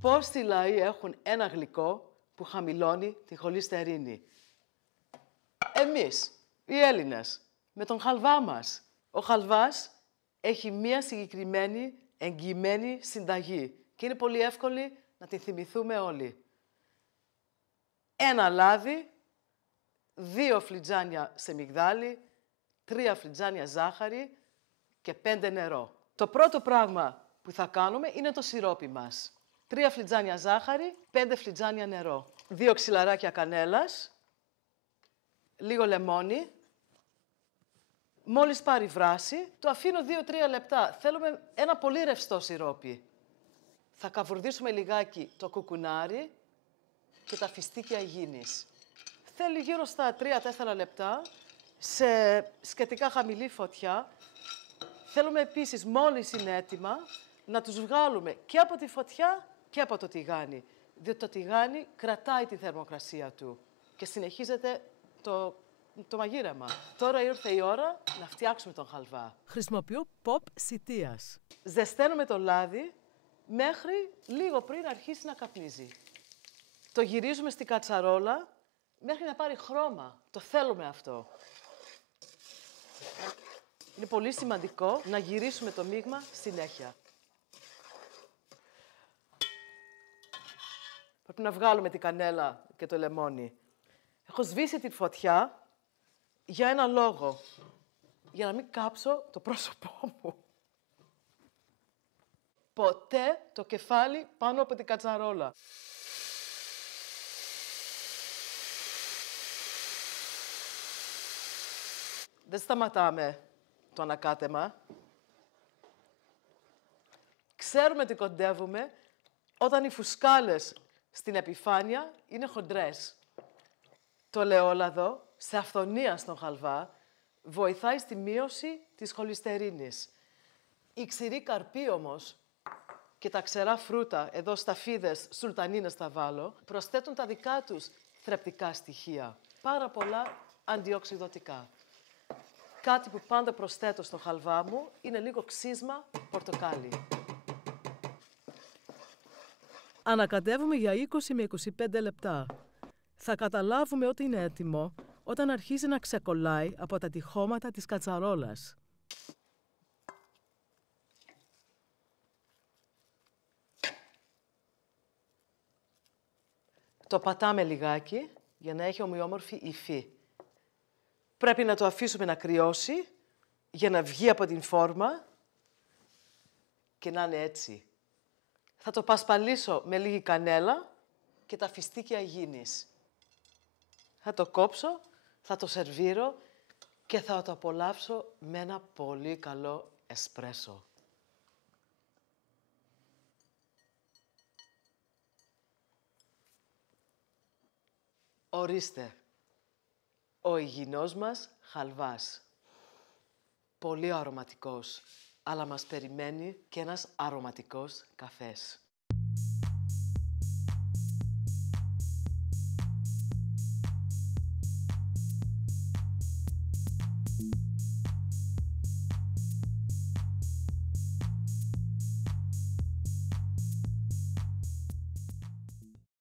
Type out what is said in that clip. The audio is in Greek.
Πόσοι λαοί έχουν ένα γλυκό που χαμηλώνει τη χολυστερίνη? Εμείς, οι Έλληνες, με τον χαλβά μας. Ο χαλβάς έχει μία συγκεκριμένη εγγυημένη συνταγή και είναι πολύ εύκολη να τη θυμηθούμε όλοι. 1 λάδι, 2 φλιτζάνια σε μυγδάλι, 3 φλιτζάνια ζάχαρη και 5 νερό. Το πρώτο πράγμα που θα κάνουμε είναι το σιρόπι μας. 3 φλιτζάνια ζάχαρη, 5 φλιτζάνια νερό. 2 ξυλαράκια κανέλας, λίγο λεμόνι. Μόλις πάρει βράση, το αφήνω 2-3 λεπτά. Θέλουμε ένα πολύ ρευστό σιρόπι. Θα καβουρδίσουμε λιγάκι το κουκουνάρι και τα φιστίκια αιγίνης. Θέλει γύρω στα 3-4 λεπτά, σε σχετικά χαμηλή φωτιά. Θέλουμε επίσης, μόλις είναι έτοιμα, να τους βγάλουμε και από τη φωτιά και από το τηγάνι. Διότι το τηγάνι κρατάει τη θερμοκρασία του και συνεχίζεται το μαγείρεμα. Τώρα ήρθε η ώρα να φτιάξουμε τον χαλβά. Χρησιμοποιώ pop σιτίας. Ζεσταίνουμε το λάδι μέχρι λίγο πριν αρχίσει να καπνίζει. Το γυρίζουμε στην κατσαρόλα μέχρι να πάρει χρώμα. Το θέλουμε αυτό. Είναι πολύ σημαντικό να γυρίσουμε το μείγμα συνέχεια. Πρέπει να βγάλουμε την κανέλα και το λεμόνι. Έχω σβήσει τη φωτιά για ένα λόγο. Για να μην κάψω το πρόσωπό μου. Ποτέ το κεφάλι πάνω από την κατσαρόλα. Δεν σταματάμε το ανακάτεμα. Ξέρουμε τι κοντεύουμε όταν οι φουσκάλες στην επιφάνεια είναι χοντρές. Το ελαιόλαδο, σε αυθονία στον χαλβά, βοηθάει στη μείωση της χολυστερίνης. Οι ξηροί καρποί όμως και τα ξερά φρούτα, εδώ σταφίδες, σουλτανίνες θα βάλω, προσθέτουν τα δικά τους θρεπτικά στοιχεία. Πάρα πολλά αντιοξυδωτικά. Κάτι που πάντα προσθέτω στο χαλβά μου είναι λίγο ξύσμα πορτοκάλι. Ανακατεύουμε για 20 με 25 λεπτά. Θα καταλάβουμε ότι είναι έτοιμο όταν αρχίζει να ξεκολλάει από τα τυχώματα της κατσαρόλας. Το πατάμε λιγάκι για να έχει ομοιόμορφη υφή. Πρέπει να το αφήσουμε να κρυώσει για να βγει από την φόρμα και να είναι έτσι. Θα το πασπαλίσω με λίγη κανέλα και τα φιστίκια αιγίνης. Θα το κόψω, θα το σερβίρω και θα το απολαύσω με ένα πολύ καλό εσπρέσο. Ορίστε, ο υγιεινός μας χαλβάς. Πολύ αρωματικός, αλλά μας περιμένει και ένας αρωματικός καφές.